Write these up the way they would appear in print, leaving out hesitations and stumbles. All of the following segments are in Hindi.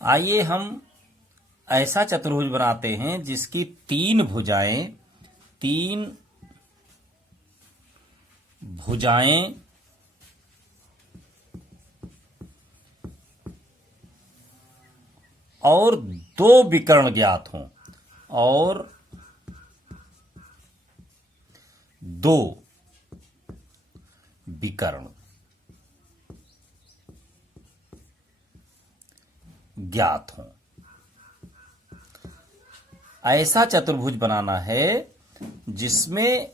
आइए हम ऐसा चतुर्भुज बनाते हैं जिसकी तीन भुजाएं और दो विकर्ण ज्ञात हों और दो विकर्ण ज्ञात हों। ऐसा चतुर्भुज बनाना है जिसमें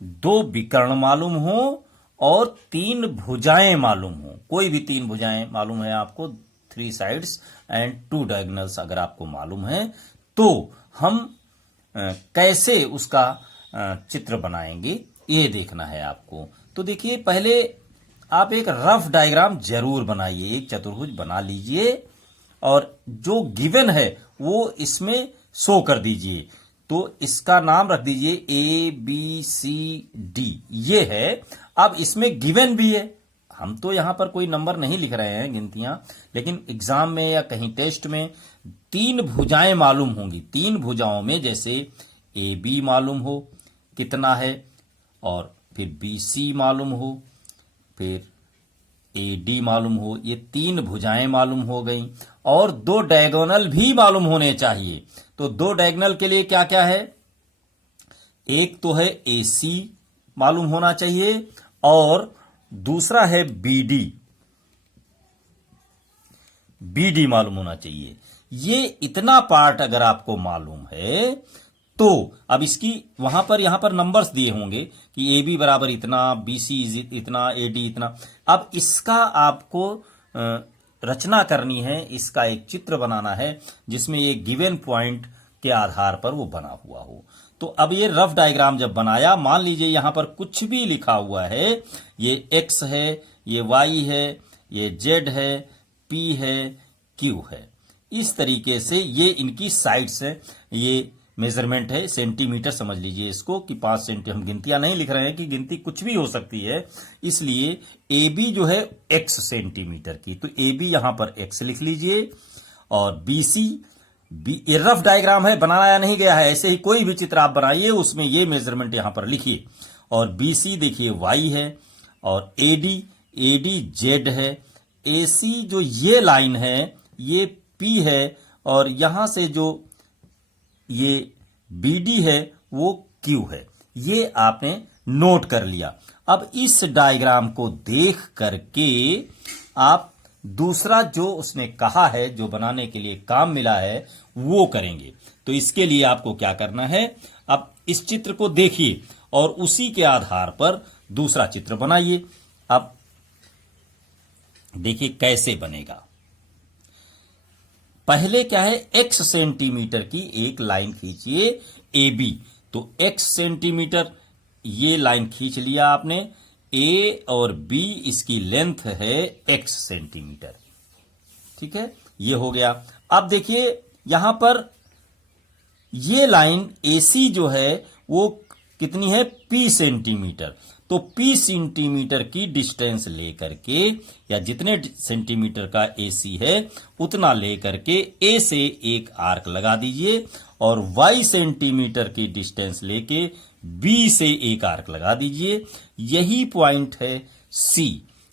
दो विकर्ण मालूम हो और तीन भुजाएं मालूम हो। कोई भी तीन भुजाएं मालूम है आपको, 3 साइड्स एंड 2 डायगोनल्स अगर आपको मालूम है तो हम कैसे उसका चित्र बनाएंगे ये देखना है आपको। तो देखिए, पहले आप एक रफ डायग्राम जरूर बनाइए, एक चतुर्भुज बना लीजिए और जो गिवन है वो इसमें शो कर दीजिए। तो इसका नाम रख दीजिए ABCD, ये है। अब इसमें गिवन भी है, हम तो यहां पर कोई नंबर नहीं लिख रहे हैं गिनतियां, लेकिन एग्जाम में या कहीं टेस्ट में तीन भुजाएं मालूम होंगी। तीन भुजाओं में जैसे AB मालूम हो कितना है, और फिर BC मालूम हो, फिर AD मालूम हो, ये तीन भुजाएं मालूम हो गई। और दो डायगोनल भी मालूम होने चाहिए। तो दो डायगोनल के लिए क्या क्या है, एक तो है AC मालूम होना चाहिए और दूसरा है BD मालूम होना चाहिए। ये इतना पार्ट अगर आपको मालूम है तो अब इसकी यहां पर नंबर्स दिए होंगे कि AB बराबर इतना, BC इतना, AD इतना। अब इसका आपको रचना करनी है, इसका एक चित्र बनाना है जिसमें ये गिवन पॉइंट के आधार पर वो बना हुआ हो। तो अब ये रफ डायग्राम जब बनाया, मान लीजिए यहां पर कुछ भी लिखा हुआ है, ये X है, ये Y है, ये Z है, P है, Q है। इस तरीके से ये इनकी साइड्स है, ये मेजरमेंट है, सेंटीमीटर समझ लीजिए इसको कि 5 सेंटी। हम गिनतियां नहीं लिख रहे हैं कि गिनती कुछ भी हो सकती है, इसलिए AB जो है X सेंटीमीटर की, तो AB यहां पर X लिख लीजिए। और BC ये रफ डायग्राम है, बनाया नहीं गया है, ऐसे ही कोई भी चित्र आप बनाइए उसमें ये मेजरमेंट यहां पर लिखिए। और BC देखिए Y है, और AD Z है, AC जो ये लाइन है ये P है, और यहां से जो ये BD है वो Q है। ये आपने नोट कर लिया। अब इस डायग्राम को देख करके आप दूसरा जो उसने कहा है, जो बनाने के लिए काम मिला है, वो करेंगे। तो इसके लिए आपको क्या करना है, अब इस चित्र को देखिए और उसी के आधार पर दूसरा चित्र बनाइए। अब देखिए कैसे बनेगा। पहले क्या है, X सेंटीमीटर की एक लाइन खींचिए AB। तो X सेंटीमीटर ये लाइन खींच लिया आपने, A और B इसकी लेंथ है X सेंटीमीटर, ठीक है, ये हो गया। अब देखिए यहां पर ये लाइन AC जो है वो कितनी है, P सेंटीमीटर। तो P सेंटीमीटर की डिस्टेंस लेकर के, या जितने सेंटीमीटर का AC है उतना लेकर के A से एक आर्क लगा दीजिए, और Y सेंटीमीटर की डिस्टेंस लेके B से एक आर्क लगा दीजिए। यही पॉइंट है C।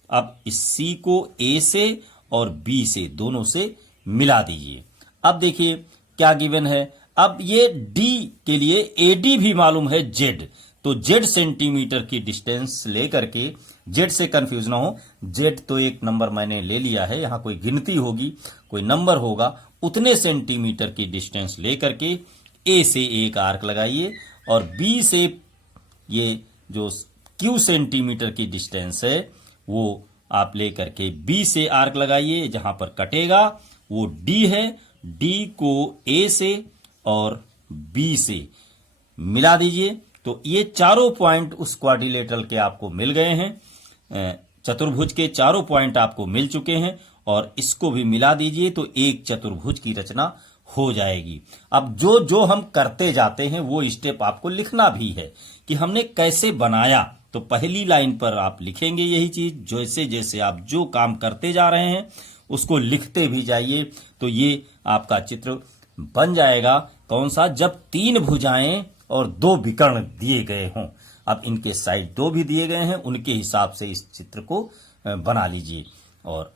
अब इस C को A से और B से दोनों से मिला दीजिए। अब देखिए क्या गिवन है। अब ये D के लिए AD भी मालूम है Z, तो Z सेंटीमीटर की डिस्टेंस लेकर के, Z से कंफ्यूज ना हो, Z तो एक नंबर मैंने ले लिया है, यहां कोई गिनती होगी, कोई नंबर होगा, उतने सेंटीमीटर की डिस्टेंस लेकर के A से एक आर्क लगाइए, और B से ये जो Q सेंटीमीटर की डिस्टेंस है वो आप लेकर के B से आर्क लगाइए। जहां पर कटेगा वो D है, D को A से और B से मिला दीजिए। तो ये चारों पॉइंट उस क्वाड्रिलेटरल के आपको मिल गए हैं, चतुर्भुज के चारों पॉइंट आपको मिल चुके हैं, और इसको भी मिला दीजिए तो एक चतुर्भुज की रचना हो जाएगी। अब जो जो हम करते जाते हैं वो स्टेप आपको लिखना भी है कि हमने कैसे बनाया। तो पहली लाइन पर आप लिखेंगे यही चीज, जैसे जैसे आप जो काम करते जा रहे हैं उसको लिखते भी जाइए, तो ये आपका चित्र बन जाएगा। कौन सा? जब 3 भुजाएं और 2 विकर्ण दिए गए हों। अब इनके साइड 2 भी दिए गए हैं, उनके हिसाब से इस चित्र को बना लीजिए। और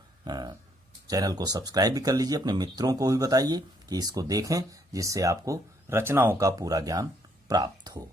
चैनल को सब्सक्राइब भी कर लीजिए, अपने मित्रों को भी बताइए कि इसको देखें, जिससे आपको रचनाओं का पूरा ज्ञान प्राप्त हो।